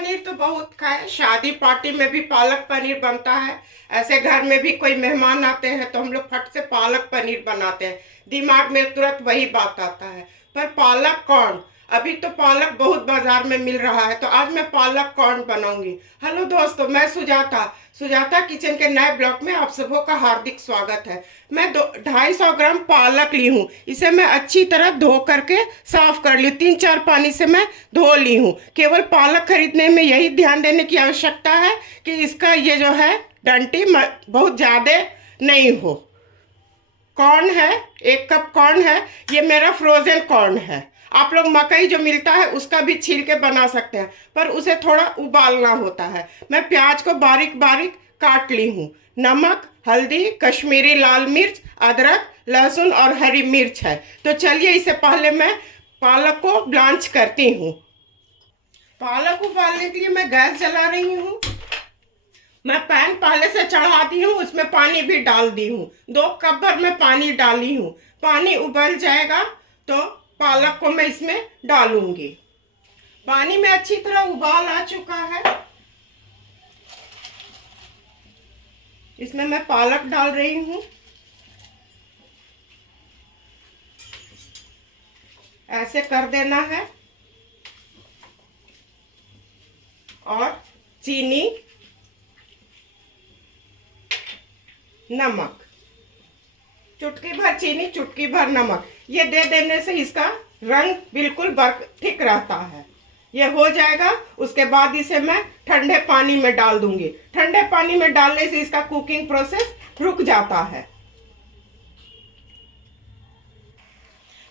पनीर तो बहुत खाए, शादी पार्टी में भी पालक पनीर बनता है। ऐसे घर में भी कोई मेहमान आते हैं तो हम लोग फट से पालक पनीर बनाते हैं। दिमाग में तुरंत वही बात आता है। पर पालक कौन, अभी तो पालक बहुत बाजार में मिल रहा है, तो आज मैं पालक कौन बनाऊंगी। हेलो दोस्तों, मैं सुजाता सुजाता किचन के नए ब्लॉग में आप सबों का हार्दिक स्वागत है। मैं 250 ग्राम पालक ली हूँ। इसे मैं अच्छी तरह धो करके साफ कर ली, 3-4 पानी से मैं धो ली हूँ। केवल पालक खरीदने में यही ध्यान देने की आवश्यकता है कि इसका ये जो है डंठी बहुत ज़्यादा नहीं हो। कॉर्न है, 1 कप कॉर्न है। ये मेरा फ्रोजन कॉर्न है। आप लोग मकई जो मिलता है उसका भी छील के बना सकते हैं, पर उसे थोड़ा उबालना होता है। मैं प्याज को बारीक बारीक काट ली हूँ। नमक, हल्दी, कश्मीरी लाल मिर्च, अदरक, लहसुन और हरी मिर्च है। तो चलिए इससे पहले मैं पालक को ब्लांच करती हूँ। पालक उबालने के लिए मैं गैस जला रही हूँ। मैं पैन पहले से चढ़ा दी हूँ, उसमें पानी भी डाल दी हूँ। 2 कप भर में पानी डाली हूँ। पानी उबल जाएगा तो पालक को मैं इसमें डालूंगी। पानी में अच्छी तरह उबाल आ चुका है। इसमें मैं पालक डाल रही हूँ। ऐसे कर देना है। और चीनी, नमक, चुटकी भर चीनी, चुटकी भर नमक, ये दे देने से इसका रंग बिल्कुल ठीक रहता है। ये हो जाएगा, उसके बाद इसे मैं ठंडे पानी में डाल दूंगी। ठंडे पानी में डालने से इसका कुकिंग प्रोसेस रुक जाता है।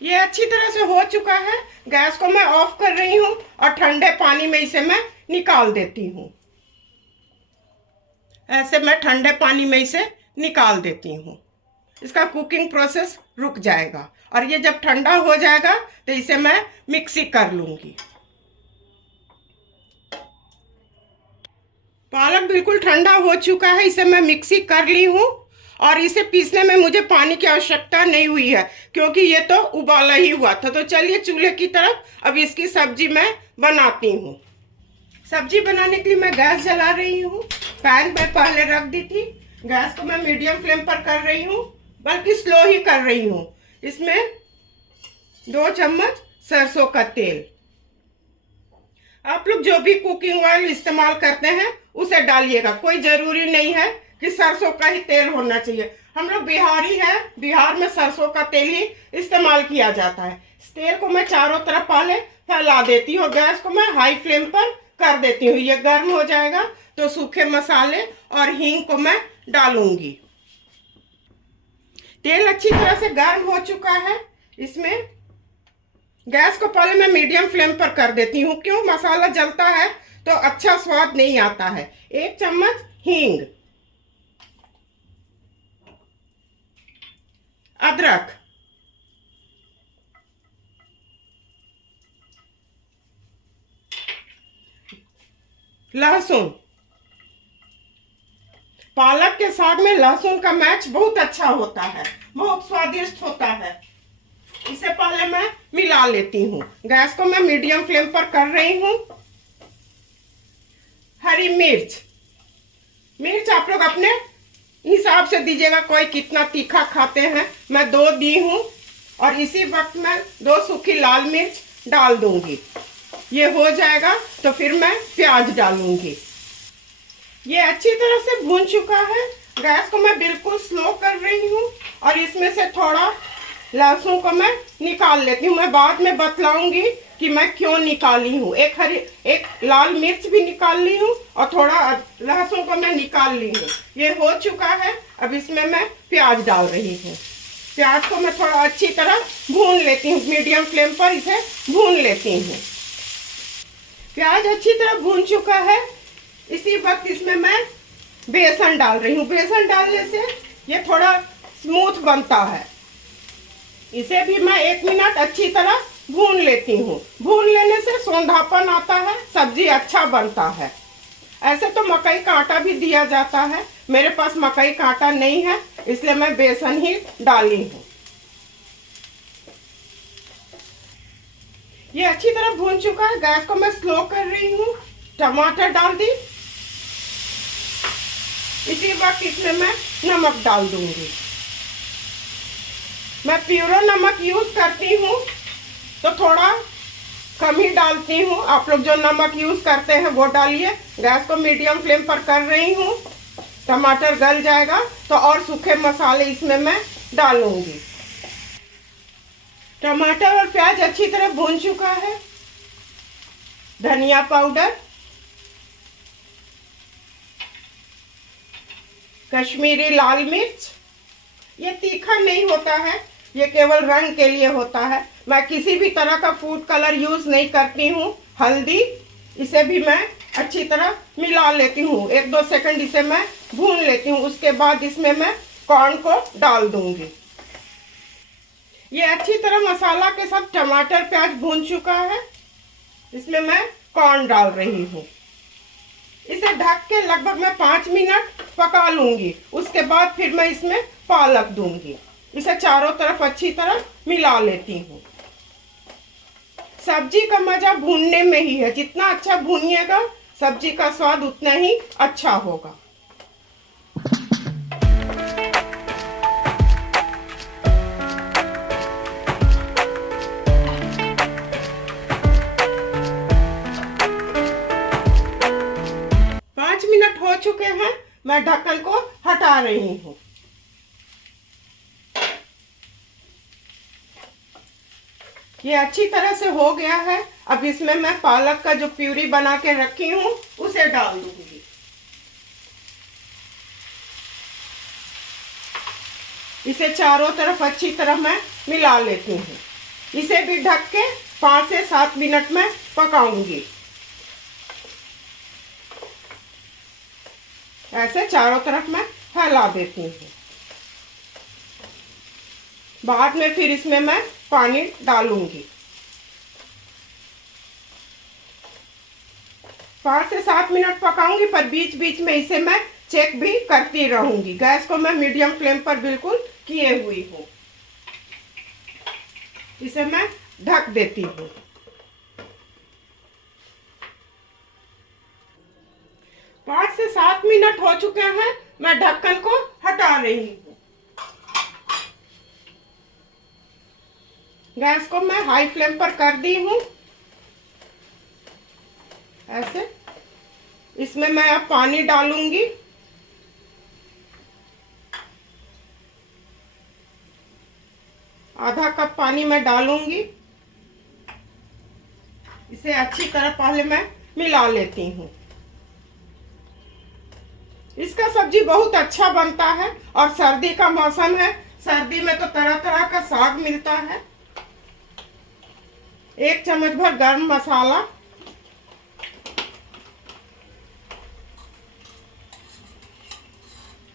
ये अच्छी तरह से हो चुका है। गैस को मैं ऑफ कर रही हूँ और ठंडे पानी में इसे मैं निकाल देती हूँ। ऐसे मैं ठंडे पानी में इसे निकाल देती हूँ। इसका कुकिंग प्रोसेस रुक जाएगा और ये जब ठंडा हो जाएगा तो इसे मैं मिक्सी कर लूंगी। पालक बिल्कुल ठंडा हो चुका है, इसे मैं मिक्सी कर ली हूँ। और इसे पीसने में मुझे पानी की आवश्यकता नहीं हुई है, क्योंकि ये तो उबाला ही हुआ था। तो चलिए चूल्हे की तरफ अब इसकी सब्जी मैं बनाती हूँ। सब्जी बनाने के लिए मैं गैस जला रही हूँ। पैन मैं पहले रख दी थी। गैस को मैं मीडियम फ्लेम पर कर रही हूँ, बल्कि स्लो ही कर रही हूँ। इसमें 2 चम्मच सरसों का तेल। आप लोग जो भी कुकिंग ऑयल इस्तेमाल करते हैं उसे डालिएगा। कोई जरूरी नहीं है कि सरसों का ही तेल होना चाहिए। हम लोग बिहारी हैं, बिहार में सरसों का तेल ही इस्तेमाल किया जाता है। इस तेल को मैं चारों तरफ पहले फैला देती हूँ। गैस को मैं हाई फ्लेम पर कर देती हूँ। ये गर्म हो जाएगा तो सूखे मसाले और हींग को मैं डालूंगी। तेल अच्छी तरह से गर्म हो चुका है। इसमें गैस को पहले मैं मीडियम फ्लेम पर कर देती हूँ। क्यों? मसाला जलता है तो अच्छा स्वाद नहीं आता है। 1 चम्मच हींग, अदरक, लहसुन। पालक के साग में लहसुन का मैच बहुत अच्छा होता है, बहुत स्वादिष्ट होता है। इसे पहले मैं मिला लेती हूँ। गैस को मैं मीडियम फ्लेम पर कर रही हूँ। हरी मिर्च, मिर्च आप लोग अपने हिसाब से दीजिएगा, कोई कितना तीखा खाते हैं। मैं 2 दी हूँ। और इसी वक्त मैं 2 सूखी लाल मिर्च डाल दूंगी। ये हो जाएगा तो फिर मैं प्याज डालूंगी। ये अच्छी तरह से भून चुका है। गैस को मैं बिल्कुल स्लो कर रही हूँ और इसमें से थोड़ा लहसुन को मैं निकाल लेती हूँ। मैं बाद में बतलाऊंगी कि मैं क्यों निकाली हूँ। एक लाल मिर्च भी निकाल ली हूँ और थोड़ा लहसुन को मैं निकाल ली हूँ। ये हो चुका है। अब इसमें मैं प्याज डाल रही हूँ। प्याज को मैं थोड़ा अच्छी तरह भून लेती हूँ। मीडियम फ्लेम पर इसे भून लेती हूँ। प्याज अच्छी तरह भून चुका है। इसी वक्त इसमें मैं बेसन डाल रही हूँ। बेसन डालने से ये थोड़ा स्मूथ बनता है। इसे भी मैं 1 मिनट अच्छी तरह भून लेती हूँ। भून लेने से सौंधापन आता है, सब्जी अच्छा बनता है। ऐसे तो मकई का आटा भी दिया जाता है, मेरे पास मकई का आटा नहीं है, इसलिए मैं बेसन ही डाली हूँ। ये अच्छी तरह भून चुका है। गैस को मैं स्लो कर रही हूँ। टमाटर डाल दी। इसी वक्त इसमें मैं नमक डाल दूंगी। मैं प्योरो नमक यूज करती हूँ तो थोड़ा कम ही डालती हूँ। आप लोग जो नमक यूज करते हैं वो डालिए। गैस को मीडियम फ्लेम पर कर रही हूँ। टमाटर गल जाएगा तो और सूखे मसाले इसमें मैं डालूंगी। टमाटर और प्याज अच्छी तरह भून चुका है। धनिया पाउडर, कश्मीरी लाल मिर्च, ये तीखा नहीं होता है, ये केवल रंग के लिए होता है। मैं किसी भी तरह का फूड कलर यूज नहीं करती हूँ। हल्दी, इसे भी मैं अच्छी तरह मिला लेती हूँ। 1-2 सेकंड इसे मैं भून लेती हूँ। उसके बाद इसमें मैं कॉर्न को डाल दूंगी। ये अच्छी तरह मसाला के साथ टमाटर प्याज भून चुका है। इसमें मैं कॉर्न डाल रही हूँ। इसे ढक के लगभग मैं 5 मिनट पका लूंगी। उसके बाद फिर मैं इसमें पालक दूंगी। इसे चारों तरफ अच्छी तरह मिला लेती हूँ। सब्जी का मजा भूनने में ही है। जितना अच्छा भूनिएगा सब्जी का स्वाद उतना ही अच्छा होगा। मिनट हो चुके हैं। मैं ढक्कन को हटा रही हूँ। ये अच्छी तरह से हो गया है। अब इसमें मैं पालक का जो प्यूरी बना के रखी हूँ उसे डाल दूंगी। इसे चारों तरफ अच्छी तरह मैं मिला लेती हूँ। इसे भी ढक के 5 से 7 मिनट में पकाऊंगी। ऐसे चारों तरफ मैं फैला देती हूँ। बाद में फिर इसमें मैं पानी डालूंगी। 5 से 7 मिनट पकाऊंगी, पर बीच बीच में इसे मैं चेक भी करती रहूंगी। गैस को मैं मीडियम फ्लेम पर बिल्कुल किए हुई हूँ। इसे मैं ढक देती हूँ। 5 से 7 मिनट हो चुके हैं। मैं ढक्कन को हटा रही हूँ। गैस को मैं हाई फ्लेम पर कर दी हूँ। ऐसे इसमें मैं अब पानी डालूंगी। आधा कप पानी मैं डालूंगी। इसे अच्छी तरह पहले मैं मिला लेती हूँ। इसका सब्जी बहुत अच्छा बनता है और सर्दी का मौसम है। सर्दी में तो तरह तरह का साग मिलता है। 1 चम्मच भर गरम मसाला,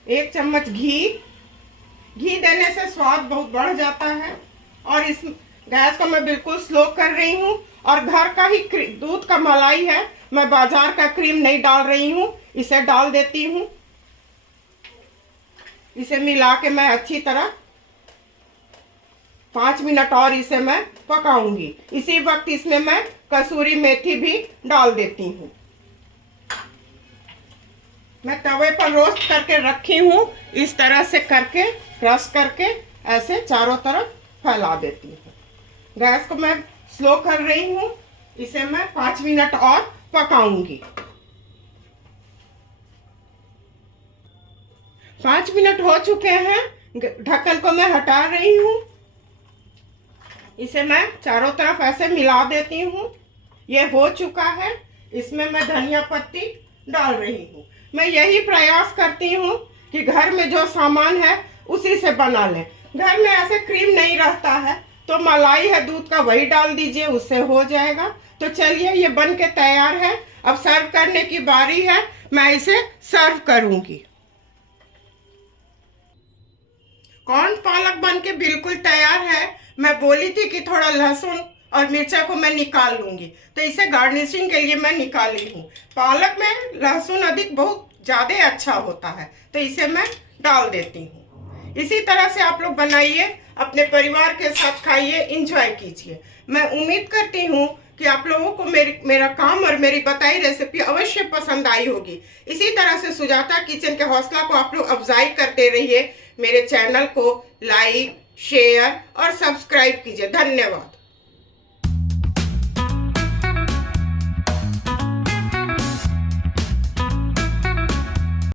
1 चम्मच घी। घी देने से स्वाद बहुत बढ़ जाता है। और इस गैस को मैं बिल्कुल स्लो कर रही हूँ। और घर का ही दूध का मलाई है, मैं बाजार का क्रीम नहीं डाल रही हूँ। इसे डाल देती हूँ। इसे मिला के मैं अच्छी तरह 5 मिनट और इसे मैं पकाऊंगी। इसी वक्त इसमें मैं कसूरी मेथी भी डाल देती हूँ। मैं तवे पर रोस्ट करके रखी हूँ। इस तरह से करके क्रश करके ऐसे चारों तरफ फैला देती हूँ। गैस को मैं स्लो कर रही हूँ। इसे मैं 5 मिनट और पकाऊंगी। 5 मिनट हो चुके हैं। ढक्कन को मैं हटा रही हूँ। इसे मैं चारों तरफ ऐसे मिला देती हूँ। ये हो चुका है। इसमें मैं धनिया पत्ती डाल रही हूँ। मैं यही प्रयास करती हूँ कि घर में जो सामान है उसी से बना लें। घर में ऐसे क्रीम नहीं रहता है तो मलाई है दूध का, वही डाल दीजिए, उससे हो जाएगा। तो चलिए, ये बन के तैयार है। अब सर्व करने की बारी है। मैं इसे सर्व करूंगी। कॉर्न पालक बन के बिल्कुल तैयार है। मैं बोली थी कि थोड़ा लहसुन और मिर्चा को मैं निकाल लूंगी, तो इसे गार्निशिंग के लिए मैं निकाली हूँ। पालक में लहसुन अधिक बहुत ज़्यादा अच्छा होता है, तो इसे मैं डाल देती हूँ। इसी तरह से आप लोग बनाइए, अपने परिवार के साथ खाइए, इंजॉय कीजिए। मैं उम्मीद करती हूँ कि आप लोगों को मेरा काम और मेरी बताई रेसिपी अवश्य पसंद आई होगी। इसी तरह से सुजाता किचन के हौसला को आप लोग अफजाई करते रहिए। मेरे चैनल को लाइक, शेयर और सब्सक्राइब कीजिए। धन्यवाद।